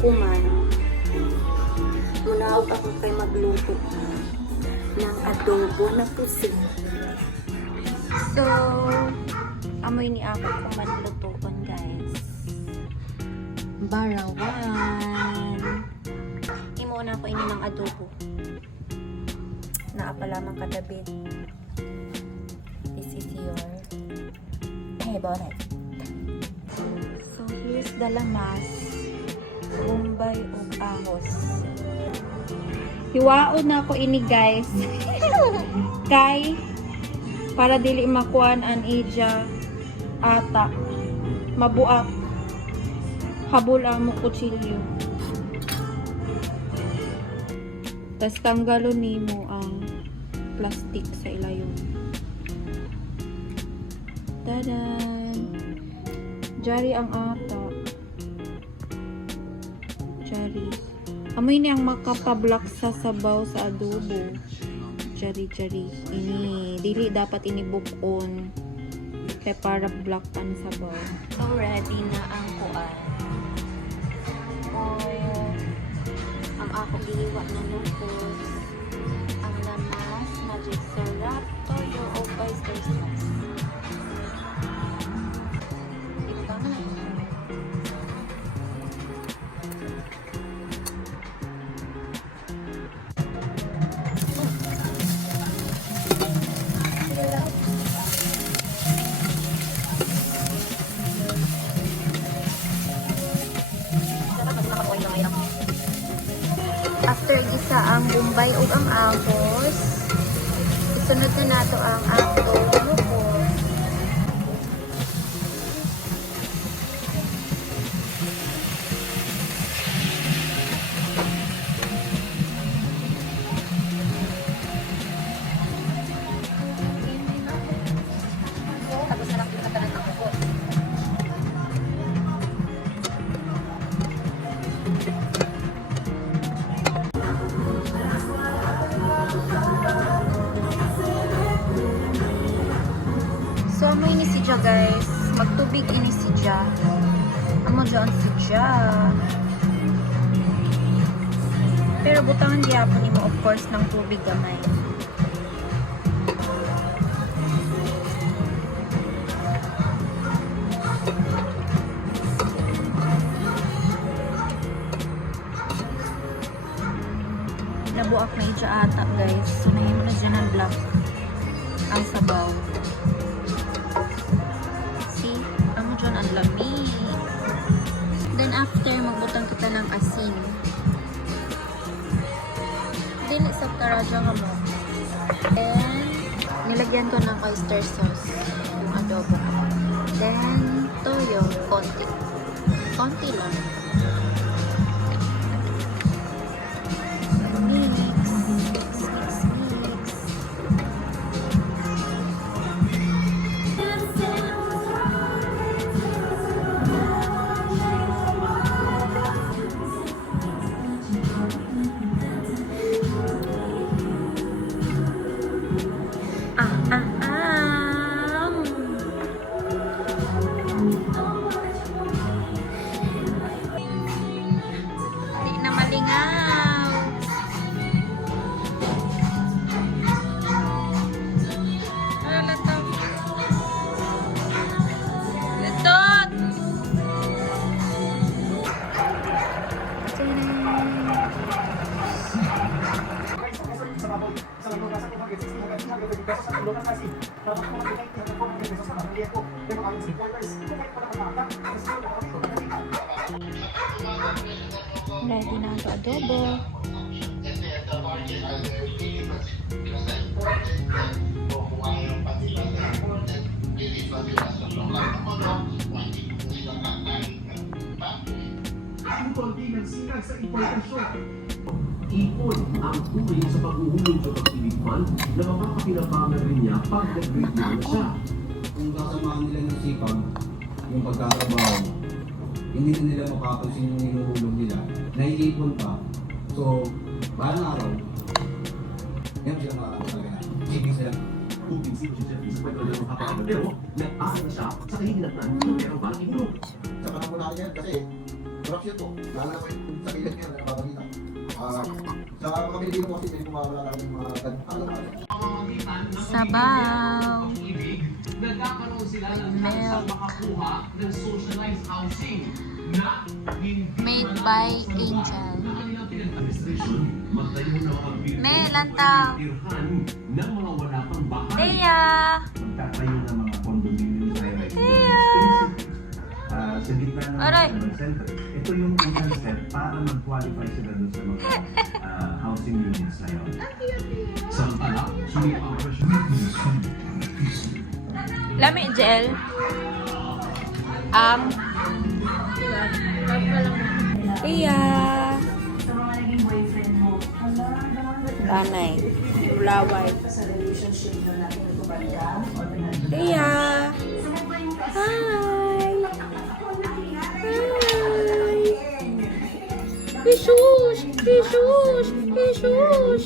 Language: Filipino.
human, munaog ako kay magluto ng adobo na pusit. So, amoy ni ako kung manlutoon, guys. Barawan. Imo na ako ini ng adobo. Naa pa lamang kadabit. This is your favorite. So, here's the lamas. Bombay o ahos. Hiwaon na ako ini, guys. Kay para dili makuan an ija ata mabuak habol ang mo kutsilyo. Tas tanggalon nimo ang plastic sa ilayon. Tadan! Jari ang ata. Jari. Amoy ni ang makapablak sa sabaw sa adobo. Jari-jari. Ini. Dili dapat ini bukon. Kaya para black pan sabaw. So, ready na ang kuan. Oil. Ang ako gihiwa na lupos. Ang lamas, magic syrup, toyo o oyster sauce. Ito na. After gisa ang bombay o ang ahos, isunod na nato ang atong lupos. Tapos na lang pinatalan ang lupos. So, amoy ini siya, guys. Magtubig ini siya. Amo dyan siya. Pero butangan gyapon nimo of course ng tubig gamay. Nabuak na siya ata, guys. So, nahimo na dyan ang black ang sabaw. Ang lami. Then after, magbutang kita ng asin. Then, sa taraja ka mo. Then, nilagyan ko ng oyster sauce. Yung adobo. Then, toyo. Konti. Konti lang. Mix. Mix, mix, mix. Hindi na malingaw. Ano lang to? Lutot! Ready na ang adobo. Sa importasyon. Ipon ang turing sa pag-uhulog sa pag-ibigman na mapapakinabangan rin niya pag nag-break na siya. Kung kasamahan nila ng sipag, yung pagkakabaho, hindi na nila makapansin yung hinuhulog nila, naiipon pa. So, balang araw, yan sila makakapagalaga. Sige sila. Kung pinsip siya sa pagkakaroon ng kapakagal, pero nag-asa na siya sa kahihinatnan ng merong balang ibulog. Sa panahon natin yan, kasi Corruption po. Lalo na po yung sa pilit niya, nagpapakita. Sa mga Pilipino po kasi may kumawala lang ng mga alam-alam. Sabaw. Nagkakaroon sila ng Milk. chance na makakuha ng socialized housing na hindi Made by Angel. magtayo ng mga building May na lantaw. pwedeng tirhan ng mga wala pang bahay. Tia! Magtatayo ng mga condominium high-rise Tia! sa gitna ng Aray! urban center. Ito yung unang step para mag-qualify sila dun sa mga housing units na yun. Samantala, sumipa ang presyon. Lami gel. Tia! Sa mga naging boyfriend mo, Tanay. Ulaway. sa relationship na natin nagpapag ka o pinag- Tia! Saan ba yung best Hi! Hi! Jesus! Jesus! Jesus!